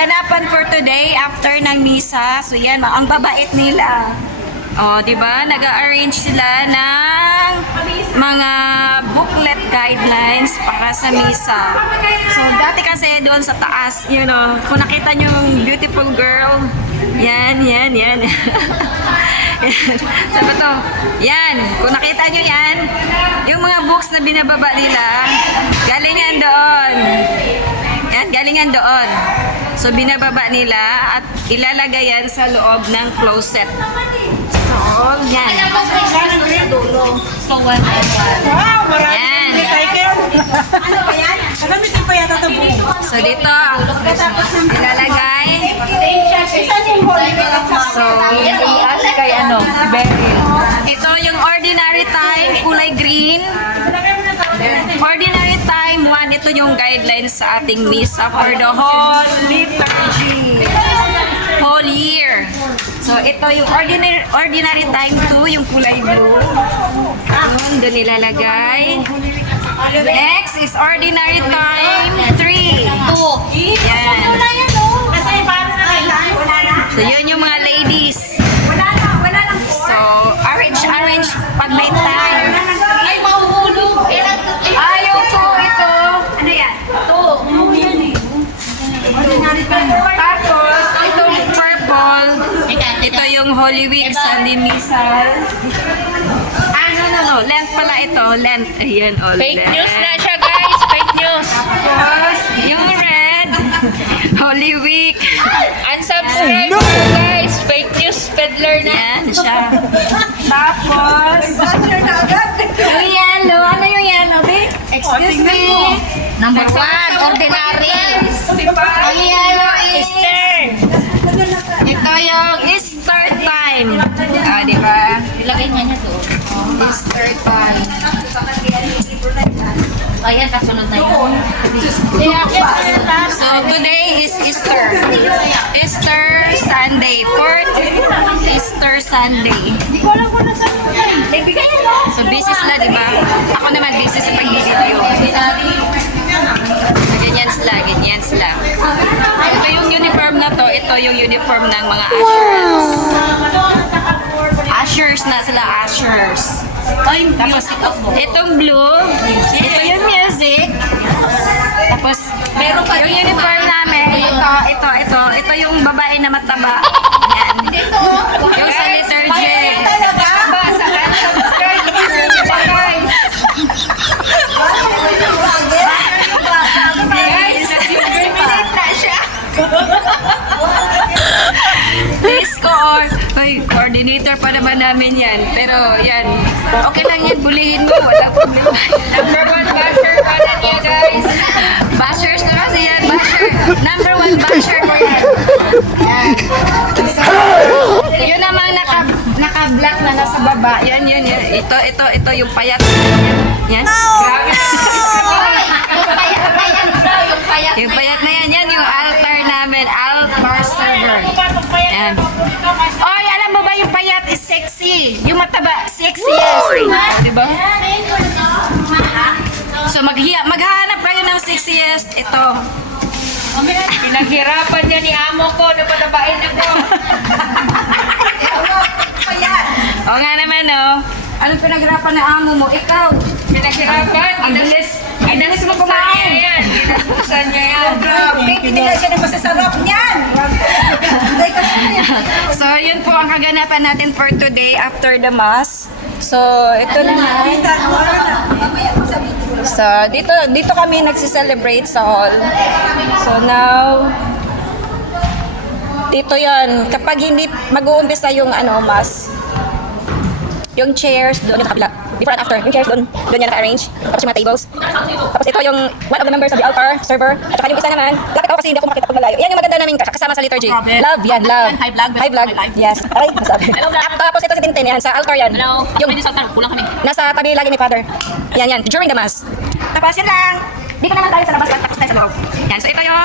kaganapan for today after ng misa. So yan, ang babait nila. Oh, 'di ba? Nag-arrange sila ng mga booklet guidelines para sa misa. So dati kasi doon sa taas, kung nakita niyo yung beautiful girl, yan. Sabi to, yan, kung nakita nyo yan, yung mga books na binababa nila, galing yan doon. Yan, galing yan doon. So, binababa nila at ilalagay yan sa loob ng closet. So, yan. Wow, maraming recycle. Ano ba yan? Gamitin pa yata ito buo. So, dito, ilalagay. So, Kay Beryl. ito yung ordinary time, kulay green. Ordinary time 1, ito yung guidelines sa ating misa for the whole liturgy. Whole year. So, ito yung ordinary time 2, yung kulay blue. Doon nilalagay. Next is ordinary time 3. Yan. So, yun yung mga ladies. So, arrange pag may time. Ay, mahuhulog. Ayaw ko ito. Ano yan? Tapos, itong purple. Ito yung Holy Week, Sunday Missal. No. Lent pala ito. Lent. Ayan, all Fake lent. news na siya, guys. Fake news. Tapos, yung red. Holy Week. Unsubscribe po, guys. Fake news peddler na. Yan siya. Tapos, yung yellow. Ano yung yellow, babe? Excuse me. Number 1, ordinary. Ang yellow is Easter. ito yung Easter time. Ah, di ba? Ilagay nga niya to. Easter time. Ayan, kasunod na yun. So, today is Easter. Easter Sunday. 4th Easter Sunday. So, busy sila, di ba? Ako naman busy sa pag-video. Ganyan sila. Ito yung uniform na to. Ito yung uniform ng mga ushers. Ushers na sila, ushers. Tapos, itong blue. Ito yung music. Tapos, yung uniform namin. Ito yung babae na mataba. Yan. Yung sa liturgy. Coordinator pa naman namin yan. Pero yan, okay lang yan, bulihin mo, walang problema. Number 1 basher pa na niya, guys. Bashers na kasi yan, basher. Number 1 basher ko yan. Yan. So, yun namang naka-black na nasa baba. Yan. Ito yung payat. Yan. Grabe. Yung payat na yan yung altar namin. Altar server. Yan. Oy, alam mo ba yung payat is sexy? Yung mataba, sexy yes. Diba? So maghanap kayo ng sexiest. Ito. Pinaghirapan niya ni amo ko na patabain ako. O nga naman, no? Anong pinaghirapan na amo mo? Ikaw. Pinaghirapan. Ang bilis mo kumain. Yan. Ginabusan niya yan. Pinila siya ng masasarap niyan. So, yun po ang kaganapan natin for today after the mass. So, ito na. So, dito kami nagsi-celebrate sa hall. So, now, dito yan. Kapag hindi mag-uumpisa yung mass, yung chairs doon yung kabila. Before and after, yung chairs doon yan naka-arrange. Tapos yung mga tables. Tapos ito yung one of the members of the altar, server. At saka yung isa naman, lapit ako kasi hindi ako makita pag malayo. Yan yung maganda namin kasama sa liturgy. Love, yan, love. High vlog. Yes. Aray, nasabi. Tapos ito si Tintin, yan, sa altar yan. Hello. Yung Pwede sa altar, kulang kami. nasa tabi lagi ni Father. Yan, during the mass. Tapos yun lang. Dito naman tayo sa labas at tapos tayo sa loob. Yan, so ito yung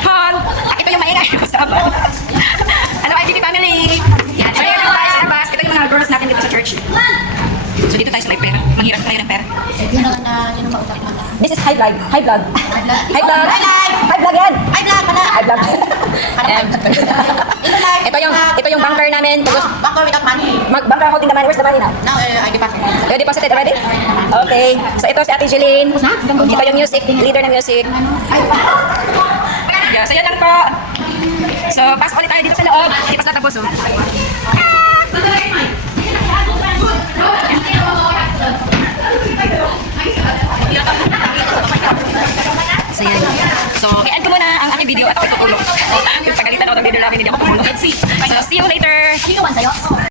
hall. At ito yung maingay kasama. Hello, IGP family. Yan, so yun lang tayo sa labas. Ito yung mga girls natin dito sa church. So dito tayo sa may pera. Manghirap tayo ng pera. This is high vlog. High vlog. High vlog. High vlog yan. High vlog pala. High vlog. M. ito yung bunker namin. Bunker without money. Bunker holding the money. Where's the money now? Now, I deposit. You deposited already? Okay. So ito si Ate Jeline. Ito yung music, leader ng music. Yeah, so yun lang po. So, pasok ulit tayo dito sa loob. Hindi pa sila tapos, oh. So, yun. So, i-end ko muna ang aking video at ako tutulog. Pagalitan ako ng video namin, hindi ako tutulog. So, see you later.